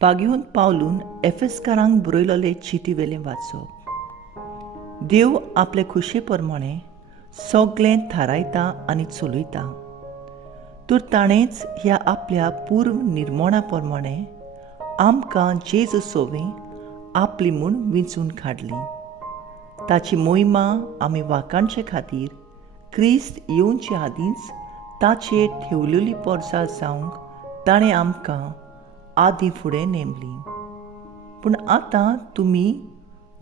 बागेवन पावलून एफेसकारांक बरयलोले चिटी वेलें वाचप. देव आपले खुशे प्रमाणे सगळें थारायता आनी चलयता. तर ताणेंच ह्या आपल्या पूर्व निर्मोणा प्रमाणे आमकां जेजू सोबीं आपली म्हूण विंचून काडली. ताची मोहिमा आमी वाखाणचे खातीर क्रिस्त येवचे आदींच ताचेर ठेवलेली पोरसां जावंक ताणें आमकां आदीं फुडें नेमली. पूण आतां तुमी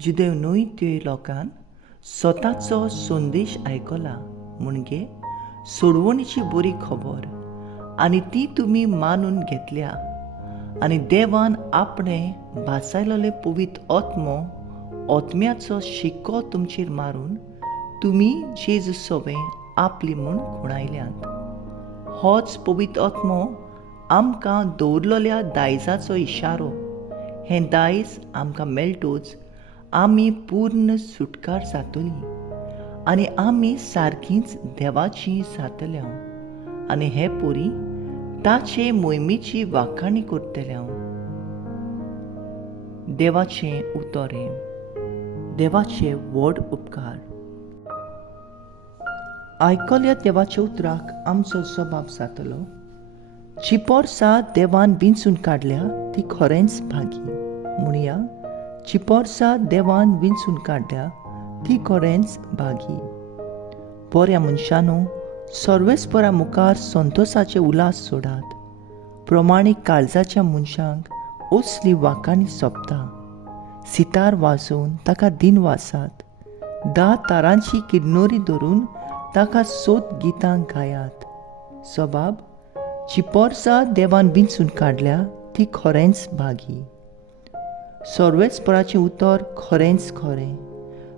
जुदेव न्हय त्यो लोकांन स्वताचो संदेश आयकला म्हणजे सोडवणीची बरी खबर, आनी ती तुमी मानून घेतल्या. आनी देवान आपणें भासायलोले पवित्र आत्म्याचो शिक्को तुमचेर मारून तुमी जेजू सोबें आपली म्हूण खुणायल्यात. होच पवित्र आत्मो आमकां दवरलेल्या दायजाचो इशारो. हें दायज आमकां मेळटूच आमी पूर्ण सुटकार जातली आनी आमी सारकींच देवाचीं जातल्या आनी हे पोरी ताचे मोहिमेची वाखाणी करतल्या. देवाचें उतोरें. देवाचे व्हड उपकार. आयकल्या देवाच्या उतराक आमचो जबाब जातलो. जी पोरसां देवान विंचून काडल्या ती खरेंच भागी. म्हणया जी पोरसां देवान विंचून काडल्या ती खरेंच भागी. बऱ्या मनशानो, सर्वेस्परा मुखार संतोशाचे उलास सोडात. प्रमाणीक काळजाच्या मनशांक असली वाखाणी सोबता. सितार वाजोवन ताका दिनवासात. 10 तारांची किन्नोरी धरून ताका सोत गितां गायात. जबाब: जी पोरसां देवान विंचून काडल्या ती खरेंच भागी. सर्वेस्पराचें उतर खरेंच खरें.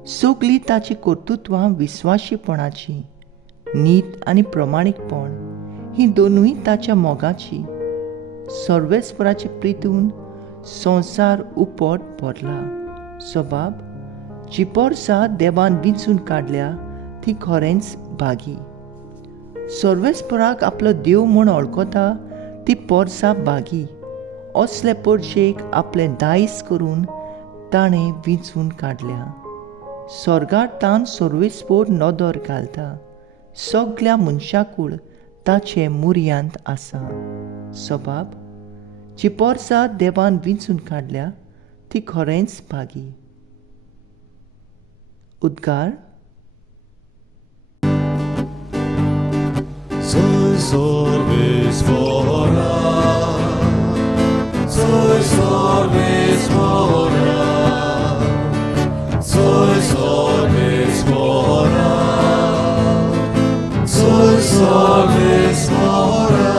सगळीं ताची कर्तुत्वां विस्वाशीपणाची. नीत आनी प्रमाणीकपण हीं दोनूय ताच्या मोगाची. सर्वेस्पराचे प्रितून संवसार उपट भरला. जबाब: जी पोरसां देवान विंचून काडल्या ती खरेंच भागी. सर्वेस्पराक आपलो देव म्हूण वळखता ती पोरसां भागी. असले पोरशेक आपलें दायज करून ताणें विंचून काडल्या. स्वर्गार तान सर्वेस्पर नदर घालता. सगळ्या मनशाकूळ ताचे मुर्यांत आसा. जबाब: जी पोरसां देवान विंचून काडल्या ती खरेंच भागी. उद्गार. Soy sorvespora, soy sorvespora, soy sorvespora, soy sorvespora.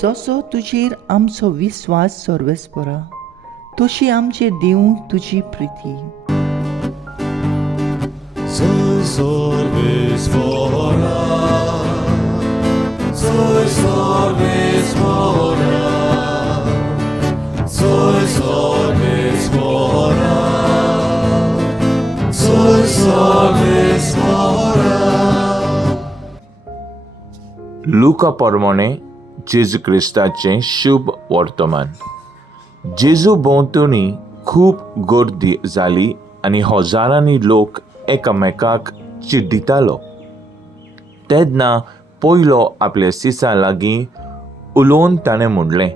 जसो तुजेर आमचो विस्वास सर्वेस्परा, तशी आमचेर दिवं तुजी प्रिती. Soy sorvespora, soy sorvespora, soy sorvespora, soy sorvespora. लुका प्रमाणे जेजू क्रिस्ताचें शुभ वर्तमान. जेजू भोंवतणी खूब गर्दी जाली आनी हजारांनी लोक एकामेकाक चिड्डितालो. तेन्ना पयलो आपल्या सिसां लागीं उलोवन ताणें म्हणलें,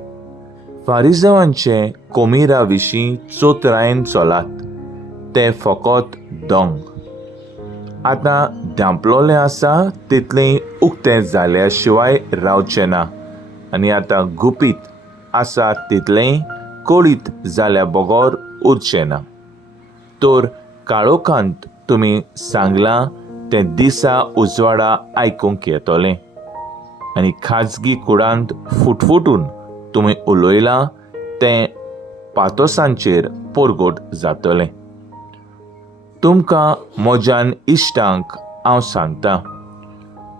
फारिसांवांचे कोमिरा विशीं चोत्रायेन चलात. ते फकत दोंग. आतां धांपलोलें आसा तितलें उक्तें जाल्या शिवाय रावचें ना, आनी आतां गुपीत आसा तितलें कळीत जाल्या बगोर उरचें ना. तर काळोखांत तुमी सांगलां तें दिसा उजवाडा आयकूंक येतोलें, आनी खाजगी कुडांत फुटफुटून तुमी उलयलां तें पातोसांचेर परगट जातलें. तुमकां म्हज्यान इश्टांक हांव सांगतां,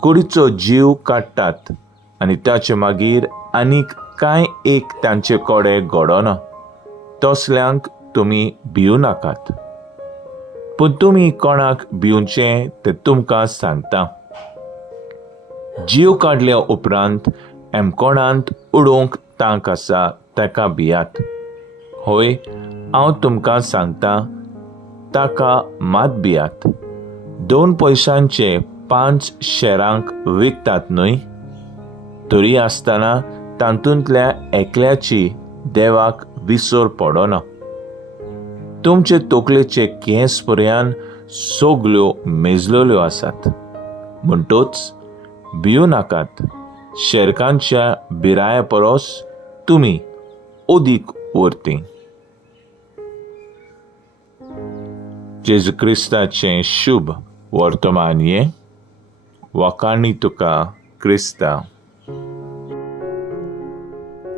कुडीचो जीव काडटात आनी ताचे मागीर आनीक कांय एक तांचे कोडे घडना. तसल्यांक तुमी भिवू नाकात. पूण तुमी कोणाक भिवचें तें तुमकां सांगता. जीव काडल्या उपरांत एमकोणांत उडोवंक तांक आसा ताका भियात. होय, हांव तुमकां सांगतां, ताका मात भियात. 2 पैशांचे 5 शेरांक विकतात न्हय? तरी आसतना तातूंतल्या एकल्याची देवाक विसर पडना. तुमचे तोकलेचे केंस पर्यंत सगल्यो मेजलेल्यो आसात. म्हणटूच भियो नाकात. शेरकांच्या भिराये परस तुमी ओदीक वर्ती. जेजू क्रिस्ताचें शुभ वर्तमान हे वखाणी तुका क्रिस्ता.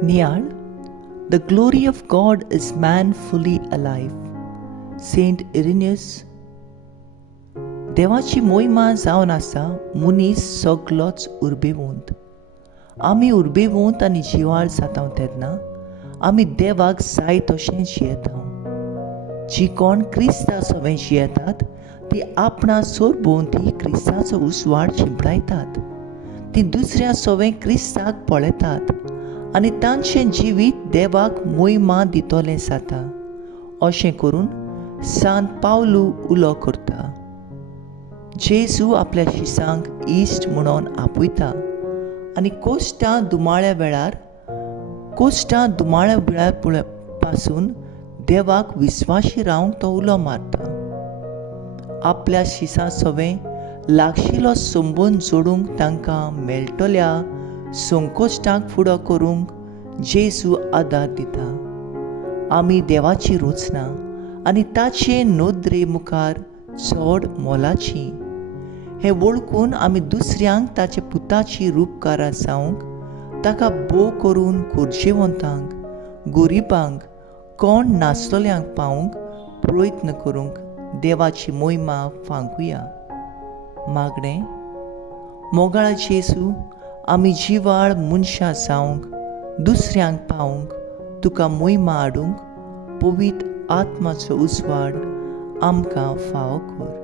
नियाळ, the glory of God is man fully alive. Saint Irenaeus. देवाची मोहिमा जावन आसा मनीस सगलोच उर्बेवंत. आमी उर्बेवंत आनी जिवाळ जाता तेन्ना आमी देवाक जाय तशें जियेता. जी कोण क्रिस्ता सवें जियेतात ती आपणा सोरभोवती क्रिस्ताचो उजवाड शिंपडायतात. ती दुसऱ्या सवें क्रिस्ताक पळयतात आनी तांचें जिवीत देवाक मोहिमा दितोलें जाता. अशें करून सांत पावलू उलो करता. जेजू आपल्या शिसांक इश्ट म्हणून आपयता आनी कोश्टां दुमाळ्या वेळार पासून देवाक विस्वाशी रावंक तो उलो मारता. आपल्या शिसां सवें लागशिल्लो संबंद जोडूंक तांकां मेळटल्या संकोश्टांक फुडो करूंक जेजू आदार दिता. आमी देवाची रचना आनी ताचे नोदरे मुखार चड मोलाची. हें वळखून आमी दुसऱ्यांक ताचे पुताची रूपकारां जावंक, ताका बोव करून गरजेवंतांक, गरिबांक, कोण नासलेल्यांक पावंक प्रयत्न करूंक देवाची मोहिमा फांकुया. मागणें. मोगाळ जेजू, आमी जिवाळ मनशां जावंक, दुसऱ्यांक पावंक, तुका मोहिमा हाडूंक पवित्र आत्माचो उजवाड आमकां फावो कर.